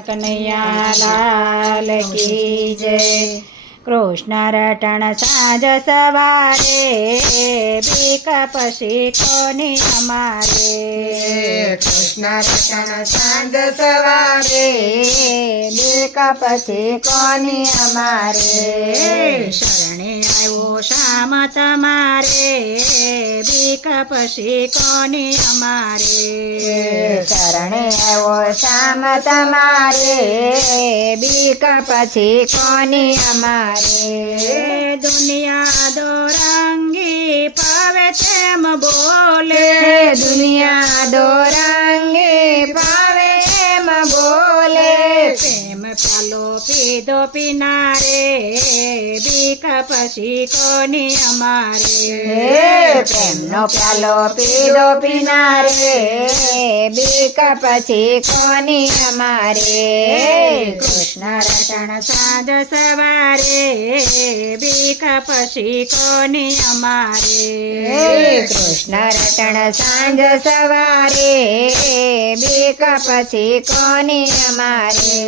કનૈયા લાલ કી જય કૃષ્ણ રટણ સાંજ સવારે બીક પછી કોની અમારે કૃષ્ણ રટણ સાંજ સવારે બીક પછી કોની અમારે શરણે આવ્યો શામ પછી કોની અમારે? શરણે આવો શામ તમારે. બીક પછી કોની અમારે? દુનિયા દોરંગી પાવે તેમ બોલે. દુનિયા દોરંગી પ્યાલો પીધો પીનારે બીક પછી કોની અમારે? પ્રેમનો પ્યાલો પીધો પીનારે બીક પછી કોની અમારે? કૃષ્ણ રટણ સાંજ સવારે બીક પછી કોની અમારે કૃષ્ણ રટણ સાંજ સવારે બીક પછી કોની અમારે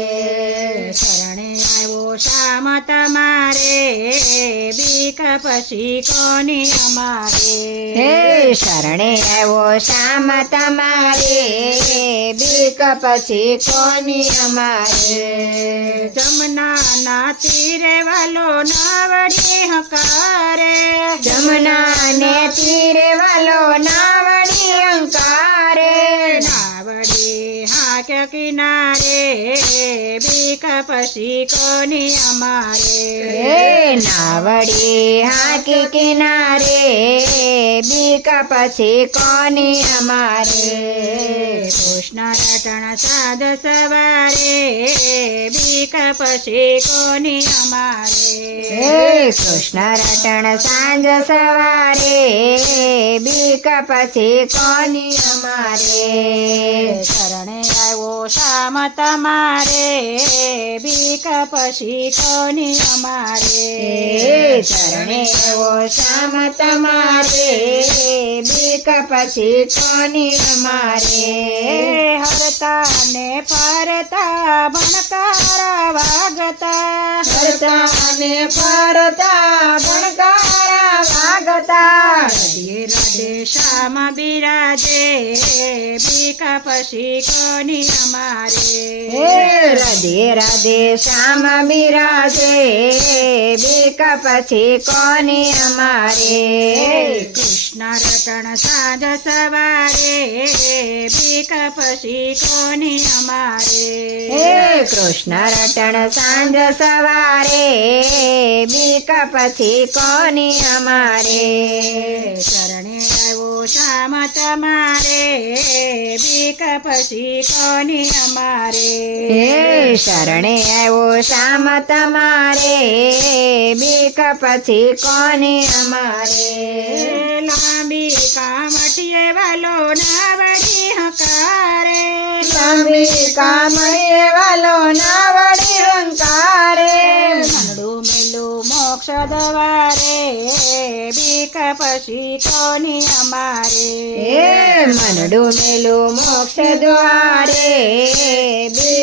શરણે આવ્યો તમારે પછી કોની અમારે? શરણે આવો શામ તમારે? બીક પછી કોની અમારે? જમના તીરે વાલો નાવડી હકારે. જમના ને તીરે વાલો નાવડી હંકારે. નાવડી હાક કિનારે. બીક પછી કોની અમારે? નાવડી હાકી કિનારે, બીક પછી કોની અમારે? કૃષ્ણ રટણ સાદ સવારે, બીક પછી કોની અમારે? કૃષ્ણ રટણ સાંજ સવારે, બીક પછી કોની અમારે? શરણે આવ્યો શામ તમારે બીક પછી કોની અમારે. શરણે આવ્યો શામ તમારે બીક પછી કોની અમારે. હરતા ને ફરતા ભણકારા વાગતા. હરતા ને ફરતા ભણકારા શ્યામ બિરાજે બીક પછી કોની અમારે? રાધે રાધે શ્યામ બિરાજે બીક પછી કોની અમારે? કૃષ્ણ રટણ સાંજ સવારે બીક પછી કોની અમારે? કૃષ્ણ રટણ સાંજ સવારે બીક પછી કોની અમારે? શરણે આવો શામ તમારે બીક પછી કોની અમારે? શરણે આવો શામ તમારે બીક પછી કોની અમારે? લાંબી કામટીએ વાલો નાવડી હકારે. લાંબી કામળીએ વાલો નાવડી હંકારે. મનડું મેલું મોક્ષ દવારે બીક પછી કોની અમારે? મનડું મેલું મોક્ષ દ્વારે.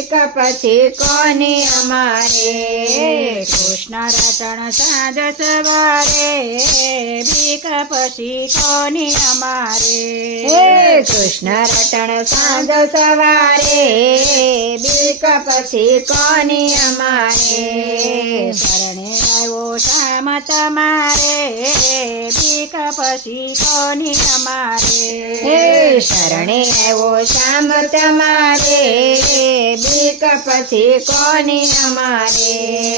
બીક પછી કોની અમારે? કૃષ્ણ રતણ સાંજ સવારે બીક પછી કોની અમારે? કૃષ્ણ રતણ સાંજ સવારે બીક પછી કોની અમારે? શરણે આવ્યો શામ તમારે પછી કોની અમારે? હે શરણે આવો શ્યામ તમારે. બીક પછી કોની અમારે?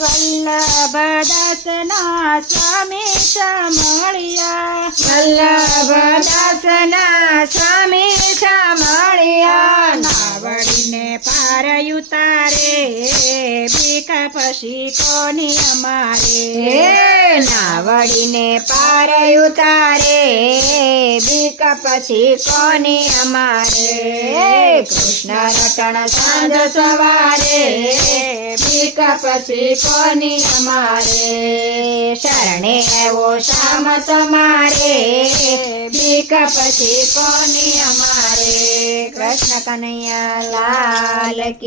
વલ્લભ દાસના સ્વામી સામળિયા વલ્લભ દાસના સ્વામી સામળિયા નાવડીને પાર ઉતારે બીક પછી કોની અમારે નાવડીને પાર ઉતારે. બીક પછી કોની અમારે? કૃષ્ણ રટણ સાંજ સવારે. બીક પછી કોની અમારે? શરણે આવ્યો શામ તમારે. બીક પછી કોની અમારે? કૃષ્ણ કનૈયા લાલ